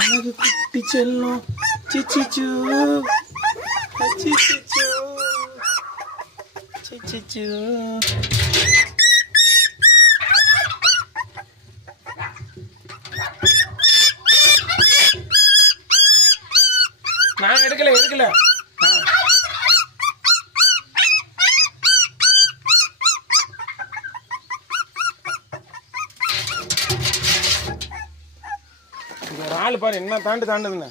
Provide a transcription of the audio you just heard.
அழகு குட்டி செல்லும் சிச்சிச்சு சிச்சிச்சு சிச்சிச்சு. நான் எடுக்கல ஒரு ஆள் பாரு என்ன தாண்டுதுன்னு.